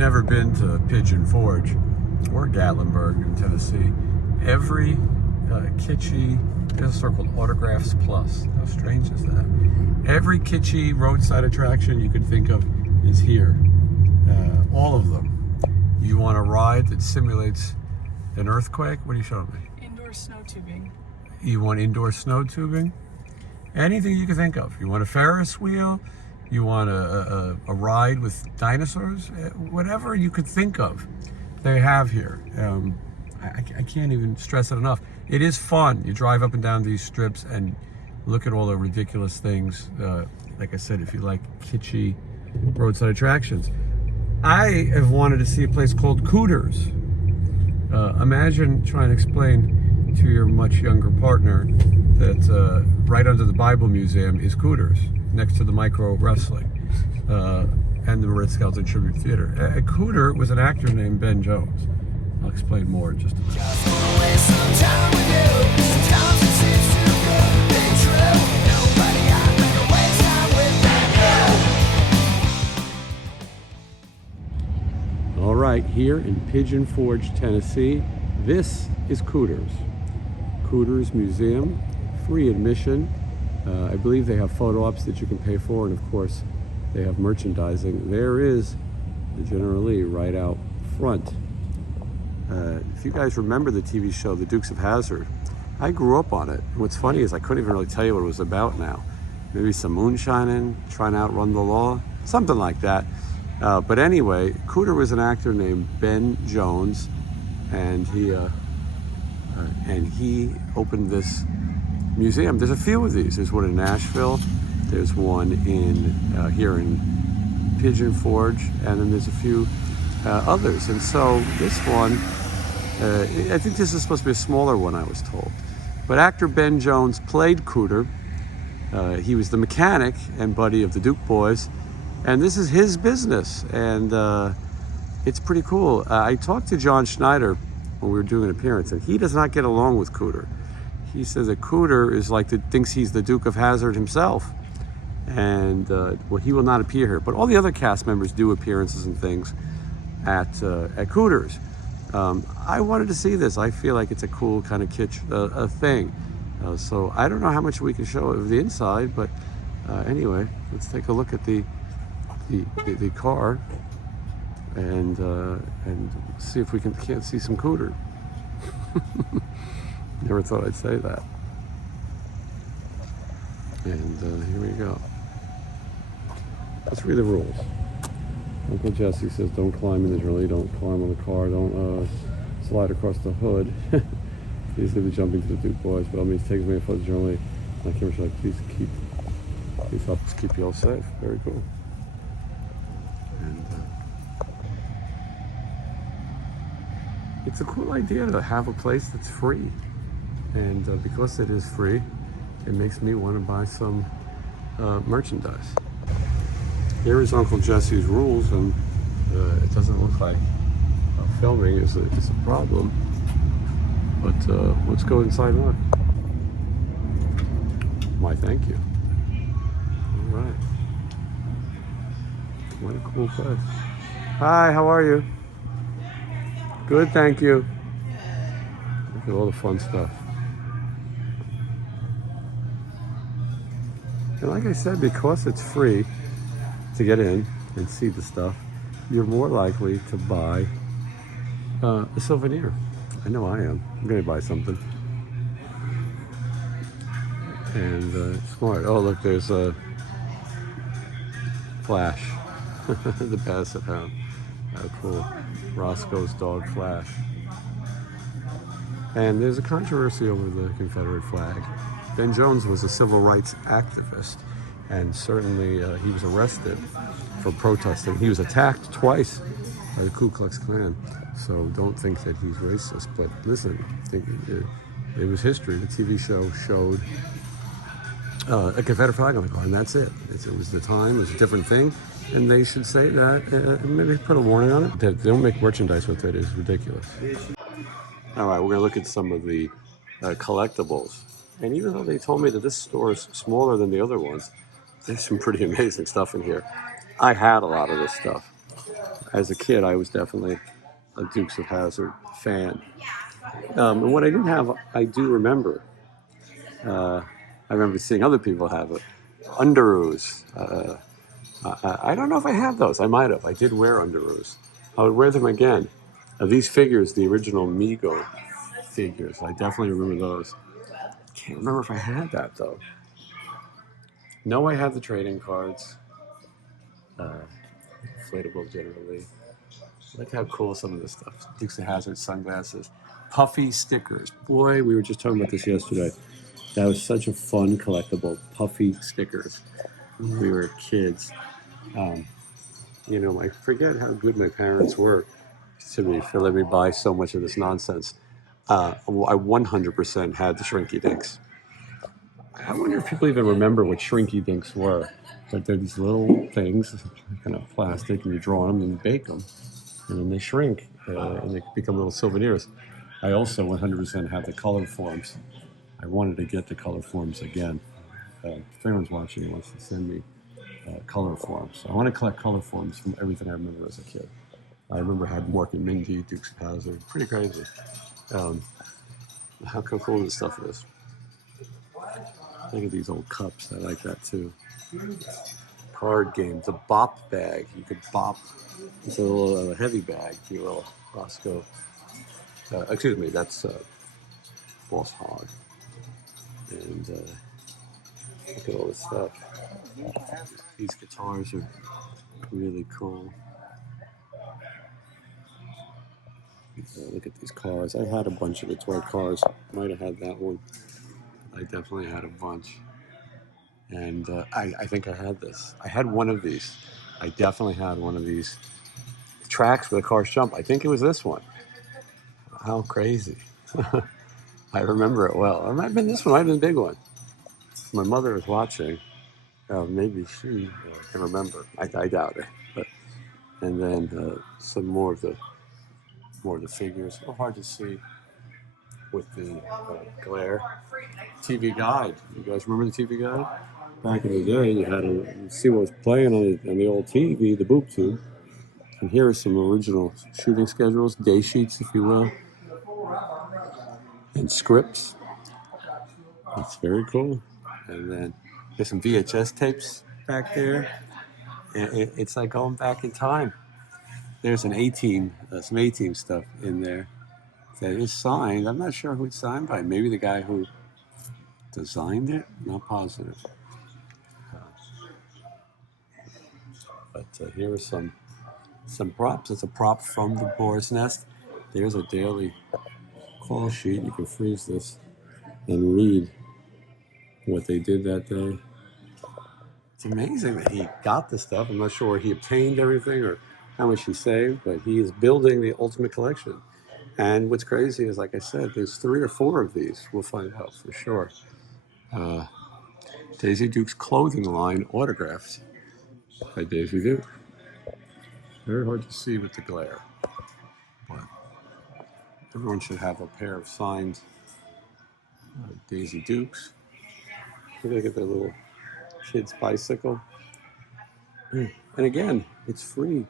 never been to Pigeon Forge or Gatlinburg in Tennessee, every kitschy, there's a store called Autographs Plus. How strange is that? Every kitschy roadside attraction you could think of is here. All of them. You want a ride that simulates an earthquake? What are you showing me? Indoor snow tubing. You want indoor snow tubing? Anything you can think of. You want a Ferris wheel? You want a ride with dinosaurs? Whatever you could think of, they have here. I can't even stress it enough. It is fun. You drive up and down these strips and look at all the ridiculous things. Like I said, if you like kitschy roadside attractions. I have wanted to see a place called Cooters. Imagine trying to explain to your much younger partner that right under the Bible Museum is Cooters, next to the micro wrestling and the Ritz-Carlton Tribute Theater. Cooter was an actor named Ben Jones. I'll explain more in just a minute. All right, here in Pigeon Forge, Tennessee, this is Cooters. Cooters Museum, free admission. I believe they have photo ops that you can pay for, and of course, they have merchandising. There is the General Lee right out front. If you guys remember the TV show, The Dukes of Hazzard, I grew up on it. What's funny is I couldn't even really tell you what it was about now. Maybe some moonshining, trying to outrun the law, something like that. But anyway, Cooter was an actor named Ben Jones, and he opened this museum. There's a few of these. There's one in Nashville. There's one in here in Pigeon Forge, and then there's a few others. And so this one, I think this is supposed to be a smaller one, I was told. But actor Ben Jones played Cooter. He was the mechanic and buddy of the Duke boys. And this is his business, and it's pretty cool. I talked to John Schneider when we were doing an appearance, and he does not get along with Cooter. He says that Cooter is thinks he's the Duke of Hazzard himself, and well, he will not appear here. But all the other cast members do appearances and things at Cooters. I wanted to see this. I feel like it's a cool kind of kitsch thing. So I don't know how much we can show of the inside, but anyway, let's take a look at the car and see if we can't see some Cooter. Never thought I'd say that. And here we go. Let's read the rules. Uncle Jesse says don't climb in the General Lee, don't climb on the car, don't slide across the hood. He's going to be jumping to the Duke boys, but all means takes me a foot General Lee. My camera's like, please help us keep you all safe. Very cool. And it's a cool idea to have a place that's free, and because it is free, it makes me want to buy some merchandise. Here is Uncle Jesse's rules, and it doesn't look like filming is a problem, but let's go inside and look. Why, thank you. All right. What a cool place. Hi, how are you? Good, thank you. Look at all the fun stuff. And like I said, because it's free to get in and see the stuff, you're more likely to buy a souvenir. I know I am. I'm going to buy something. And smart. Oh, look, there's a Flash. The Basset Hound. How cool. Roscoe's dog Flash. And there's a controversy over the Confederate flag. Ben Jones was a civil rights activist, and certainly he was arrested for protesting. He was attacked twice by the Ku Klux Klan. So don't think that he's racist, but listen, it was history. The TV show showed a Confederate flag on the car, and that's it. It was the time, it was a different thing, and they should say that, and maybe put a warning on it. They don't make merchandise with it. It's ridiculous. All right, we're gonna look at some of the collectibles. And even though they told me that this store is smaller than the other ones, there's some pretty amazing stuff in here. I had a lot of this stuff. as a kid, I was definitely a Dukes of Hazzard fan. And what I didn't have, I do remember. I remember seeing other people have it. Underoos. I don't know if I have those. I might have. I did wear underoos. I would wear them again. These figures, the original Mego figures, I definitely remember those. Can't remember if I had that though. No, I had the trading cards. Inflatable generally. Look how cool some of this stuff. Dukes of Hazzard sunglasses. Puffy stickers. Boy, we were just talking about this yesterday. That was such a fun collectible. Puffy stickers. When we were kids. I forget how good my parents were to me for letting me buy so much of this nonsense. I 100% had the Shrinky Dinks. I wonder if people even remember what Shrinky Dinks were. But they're these little things, kind of plastic, and you draw them and you bake them. And then they shrink, and they become little souvenirs. I also 100% have the color forms. I wanted to get the color forms again. If anyone's watching and wants to send me color forms. I want to collect color forms from everything I remember as a kid. I remember I had Mork and Mindy, Dukes of Hazzard. Pretty crazy. How cool this stuff is. Look at these old cups. I like that too. Card games. A bop bag. You could bop. It's a little heavy bag. You will Roscoe. Excuse me. That's Boss Hog. And look at all this stuff. These guitars are really cool. Look at these cars. I had a bunch of the toy cars. Might have had that one. I definitely had a bunch. And I think I had this. I had one of these. I definitely had one of these tracks where the cars jump. I think it was this one. How crazy. I remember it well. It might have been this one. It might have been the big one. My mother was watching. Maybe she can remember. I doubt it. But and then some more of the figures. A little hard to see with the glare. TV Guide. You guys remember the TV Guide? Back in the day, you had to see what was playing on the old TV, the boob tube. And here are some original shooting schedules, day sheets, if you will, and scripts. It's very cool. And then there's some VHS tapes back there. And it's like going back in time. There's an A-Team, some A-Team stuff in there that is signed. I'm not sure who it's signed by. Maybe the guy who designed it? Not positive. But here are some props. It's a prop from the Boar's Nest. There's a daily call sheet. You can freeze this and read what they did that day. It's amazing that he got the stuff. I'm not sure where he obtained everything or how much he saved, but he is building the ultimate collection. And what's crazy is, like I said, there's 3 or 4 of these. We'll find out for sure. Daisy Duke's clothing line autographed by Daisy Duke. Very hard to see with the glare, but everyone should have a pair of signed Daisy Dukes. Look at their little kid's bicycle. And again, it's free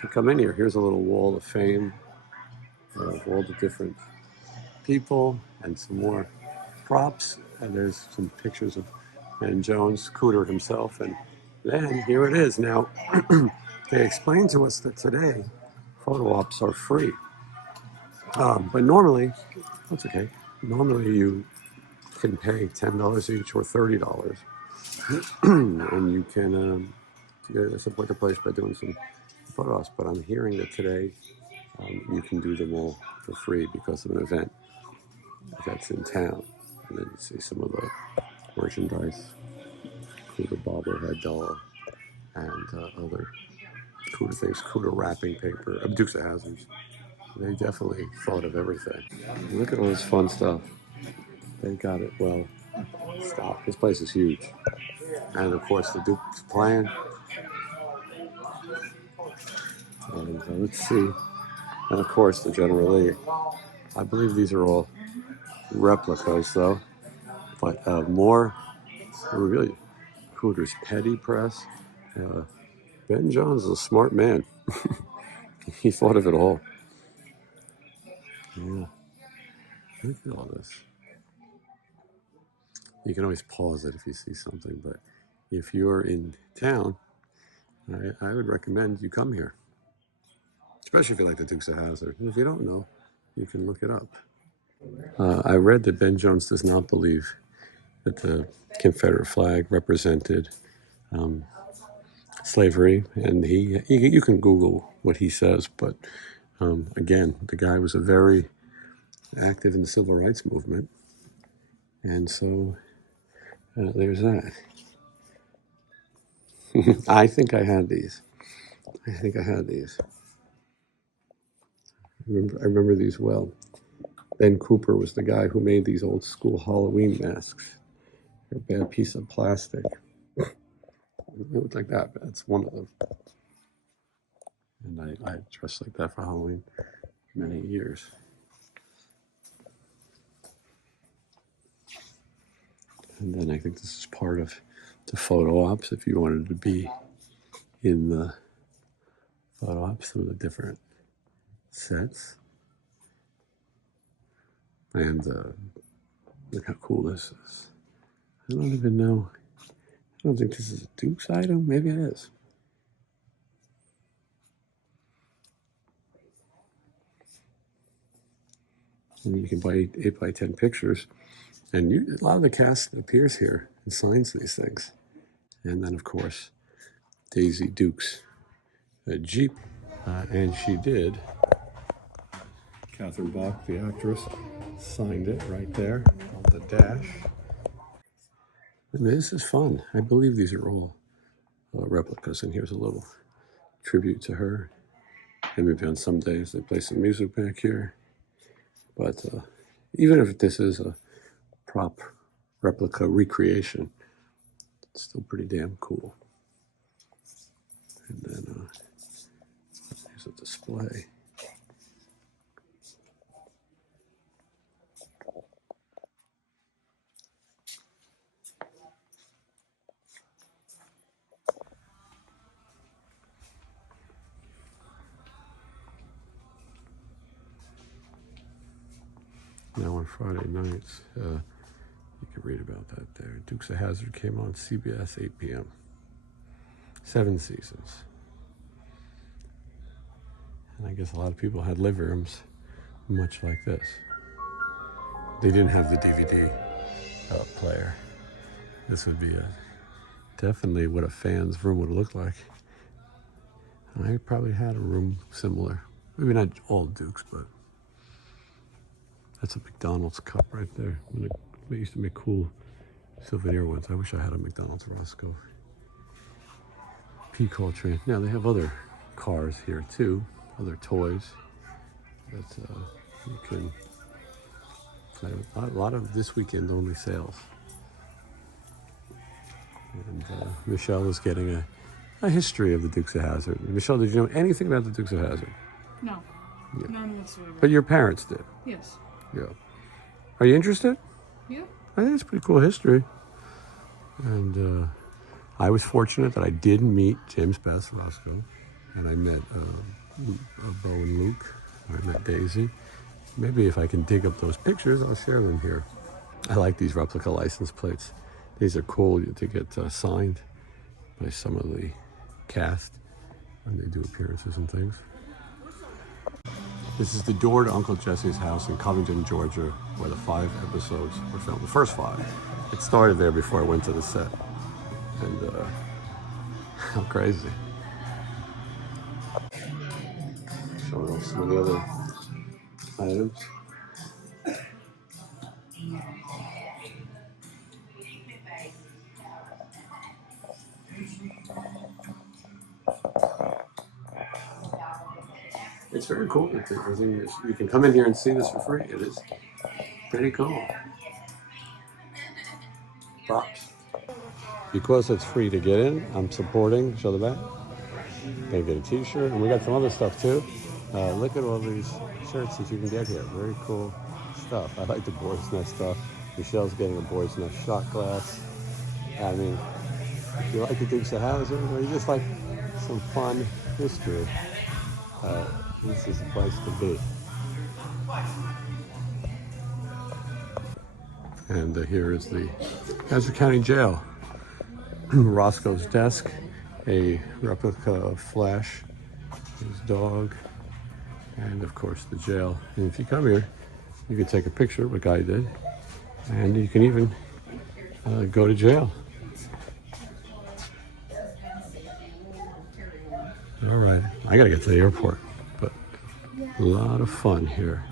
to come in here. Here's a little wall of fame of all the different people and some more props. And there's some pictures of Ben Jones, Cooter himself. And then here it is. Now, they explained to us that today photo ops are free. But normally, that's okay. Normally you can pay $10 each or $30. And you can support the place by doing some photos. But I'm hearing that today you can do them all for free because of an event that's in town. And then you see some of the merchandise, Cooter bobblehead doll, and other Cooter things, Cooter wrapping paper, Dukes of Hazzard. They definitely thought of everything. Look at all this fun stuff. They got it well stocked. This place is huge. And of course the Duke's playing. And let's see. And of course the General Lee. I believe these are all replicas though. But more memorabilia. Cooter's Petty Press. Ben Jones is a smart man. He thought of it all. Yeah. Look at all this. You can always pause it if you see something, but if you're in town, I would recommend you come here, especially if you like the Dukes of Hazzard. And if you don't know, you can look it up. I read that Ben Jones does not believe that the Confederate flag represented slavery, and you can Google what he says, but again, the guy was a very active in the civil rights movement, and so there's that. I think I had these. I remember these well. Ben Cooper was the guy who made these old school Halloween masks. They're a bad piece of plastic. It looked like that, but that's one of them. And I dressed like that for Halloween many years. And then I think this is part of the photo ops. If you wanted to be in the photo ops, some of the different sets. And look how cool this is. I don't even know. I don't think this is a Duke's item. Maybe it is. And you can buy 8 by 10 pictures. And a lot of the cast appears here and signs these things. And then, of course, Daisy Dukes, a Jeep. And she did. Catherine Bach, the actress, signed it right there on the dash. And this is fun. I believe these are all replicas. And here's a little tribute to her. And maybe on some days they play some music back here. But even if this is a prop replica recreation, it's still pretty damn cool. And then here's a display. Now on Friday nights, you can read about that there. Dukes of Hazzard came on CBS 8 p.m. 7 seasons. And I guess a lot of people had living rooms much like this. They didn't have the DVD player. This would be definitely what a fan's room would look like. And I probably had a room similar. Maybe not all Dukes, but that's a McDonald's cup right there. They used to make cool souvenir ones. I wish I had a McDonald's Roscoe. P-Call train. Now they have other cars here too, other toys that you can. A lot of this weekend only sales. And Michelle was getting a history of the Dukes of Hazzard. Michelle, did you know anything about the Dukes of Hazzard? No, none whatsoever. But your parents did? Yes. Yeah. Are you interested? Yeah. I think it's pretty cool history. And I was fortunate that I did meet James Bass Roscoe. And I met Bo and Luke. I met Daisy. Maybe if I can dig up those pictures, I'll share them here. I like these replica license plates. These are cool to get signed by some of the cast when they do appearances and things. This is the door to Uncle Jesse's house in Covington, Georgia, where the 5 episodes were filmed. The first 5. It started there before I went to the set. And how crazy. Showing off some of the other items. It's very cool. I think you can come in here and see this for free. It is pretty cool. Props. Because it's free to get in, I'm supporting. Show the back. Gonna get a t-shirt. And we got some other stuff too. Look at all these shirts that you can get here. Very cool stuff. I like the Boys Nest stuff. Michelle's getting a Boys Nest shot glass. I mean, if you like the Dukes of Hazzard or you just like some fun history, this is the place to be. And here is the Hazzard County Jail. Roscoe's desk, a replica of Flash, his dog, and of course the jail. And if you come here, you can take a picture of what Guy did, and you can even go to jail. All right, I gotta get to the airport, but a lot of fun here.